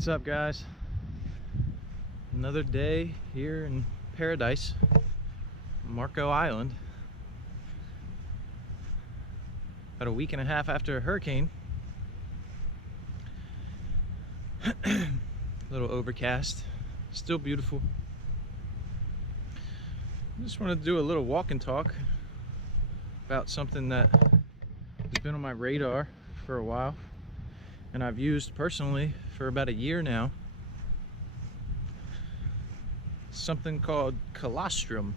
What's up, guys? Another day here in paradise, Marco Island. About a week and a half after a hurricane. A little overcast, still beautiful. I just wanted to do a little walk and talk about something that has been on my radar for a while and I've used personally for about a year now. Something called colostrum,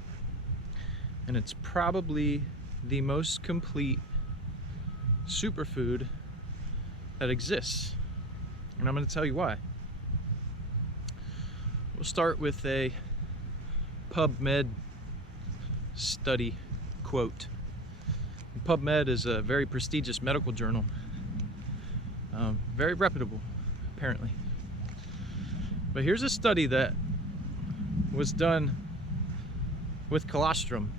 and it's probably the most complete superfood that exists, and I'm going to tell you why. We'll start with a PubMed study quote. PubMed is a very prestigious medical journal, very reputable apparently. But here's a study that was done with colostrum,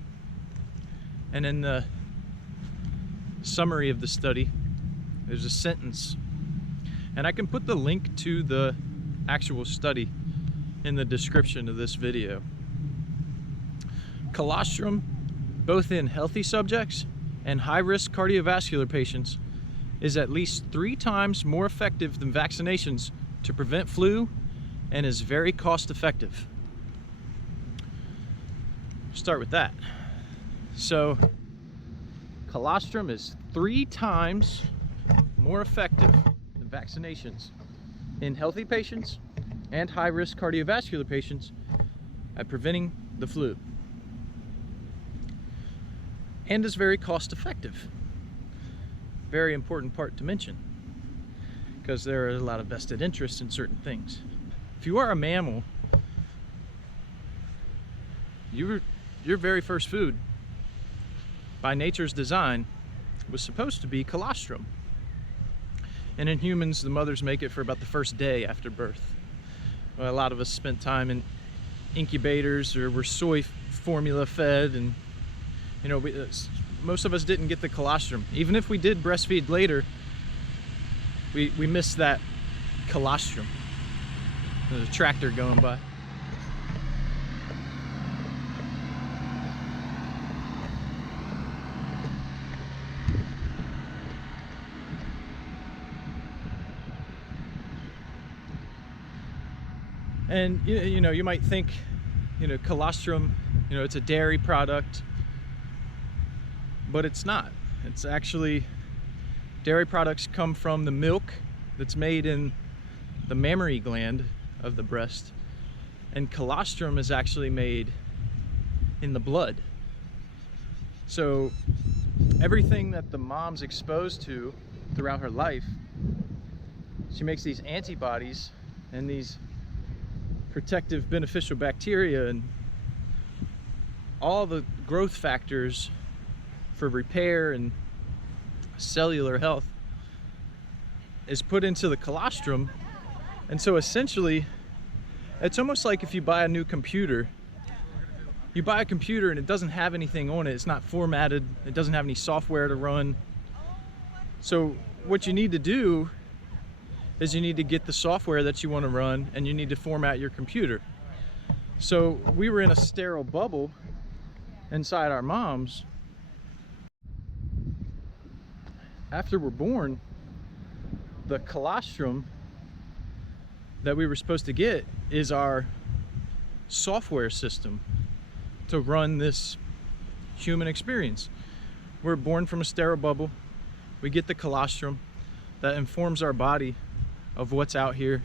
and in the summary of the study there's a sentence, and I can put the link to the actual study in the description of this video. Colostrum, both in healthy subjects and high-risk cardiovascular patients, is at least 3 times more effective than vaccinations to prevent flu and is very cost-effective. Start with that. So colostrum is 3 times more effective than vaccinations in healthy patients and high-risk cardiovascular patients at preventing the flu, and is very cost-effective. Very important part to mention, because there are a lot of vested interests in certain things. If you are a mammal, your very first food, by nature's design, was supposed to be colostrum. And in humans, the mothers make it for about the first day after birth. Well, a lot of us spent time in incubators or were soy formula fed, and you know, most of us didn't get the colostrum. Even if we did breastfeed later, we missed that colostrum. There's a tractor going by. And you know, you might think, you know, colostrum, you know, it's a dairy product, but it's not. It's actually, dairy products come from the milk that's made in the mammary gland of the breast, and colostrum is actually made in the blood. So everything that the mom's exposed to throughout her life, she makes these antibodies and these protective beneficial bacteria and all the growth factors for repair and cellular health is put into the colostrum. And so essentially it's almost like if you buy a new computer, you buy a computer and it doesn't have anything on it, it's not formatted, it doesn't have any software to run. So what you need to do is you need to get the software that you want to run, and you need to format your computer. So we were in a sterile bubble inside our moms. After we're born, the colostrum that we were supposed to get is our software system to run this human experience. We're born from a sterile bubble. We get the colostrum that informs our body of what's out here,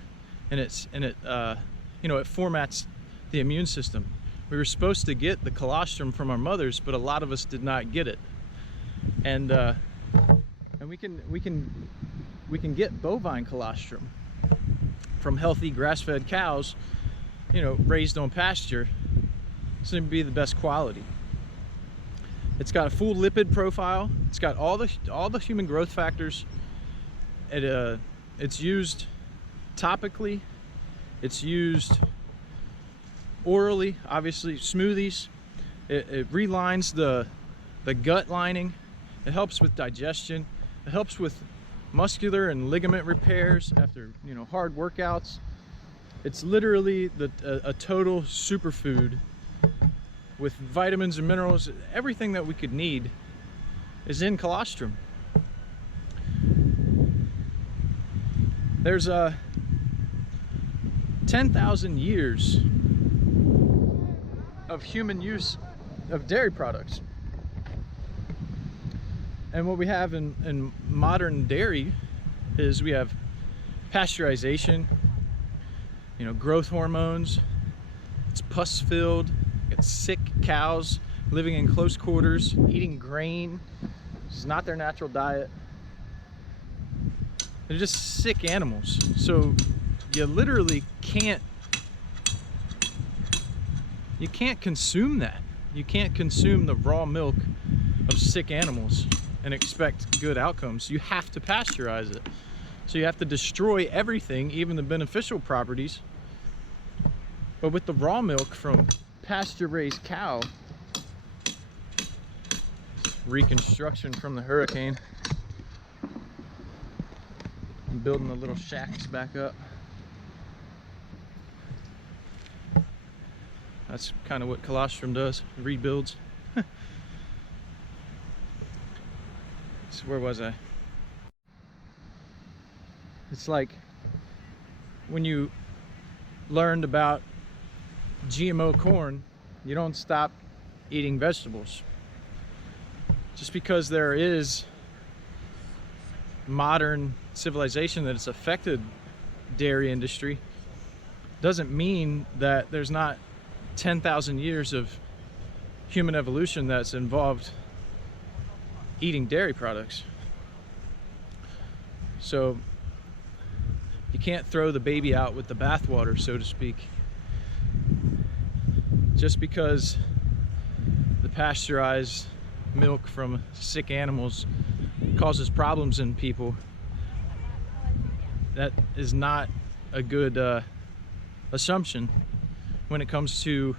and it you know, it formats the immune system. We were supposed to get the colostrum from our mothers, but a lot of us did not get it. And we can get bovine colostrum from healthy grass-fed cows, you know, raised on pasture. It's going to be the best quality. It's got a full lipid profile. It's got all the human growth factors. It's used topically. It's used orally, obviously smoothies. It relines the gut lining. It helps with digestion. It helps with muscular and ligament repairs after, you know, hard workouts. It's literally a total superfood with vitamins and minerals. Everything that we could need is in colostrum. There's 10,000 years of human use of dairy products. And what we have in modern dairy is we have pasteurization, you know, growth hormones, it's pus filled, got sick cows living in close quarters, eating grain. It's not their natural diet. They're just sick animals. So you literally can't consume that. You can't consume the raw milk of sick animals and expect good outcomes. You have to pasteurize it. So you have to destroy everything, even the beneficial properties. But with the raw milk from pasture-raised cow, reconstruction from the hurricane, I'm building the little shacks back up. That's kind of what colostrum does, rebuilds. So where was I? It's like when you learned about GMO corn, you don't stop eating vegetables. Just because there is modern civilization that has affected dairy industry doesn't mean that there's not 10,000 years of human evolution that's involved eating dairy products. So you can't throw the baby out with the bathwater, so to speak. Just because the pasteurized milk from sick animals causes problems in people, that is not a good assumption when it comes to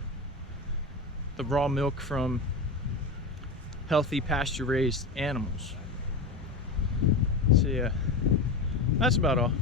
the raw milk from healthy pasture-raised animals. So yeah, that's about all.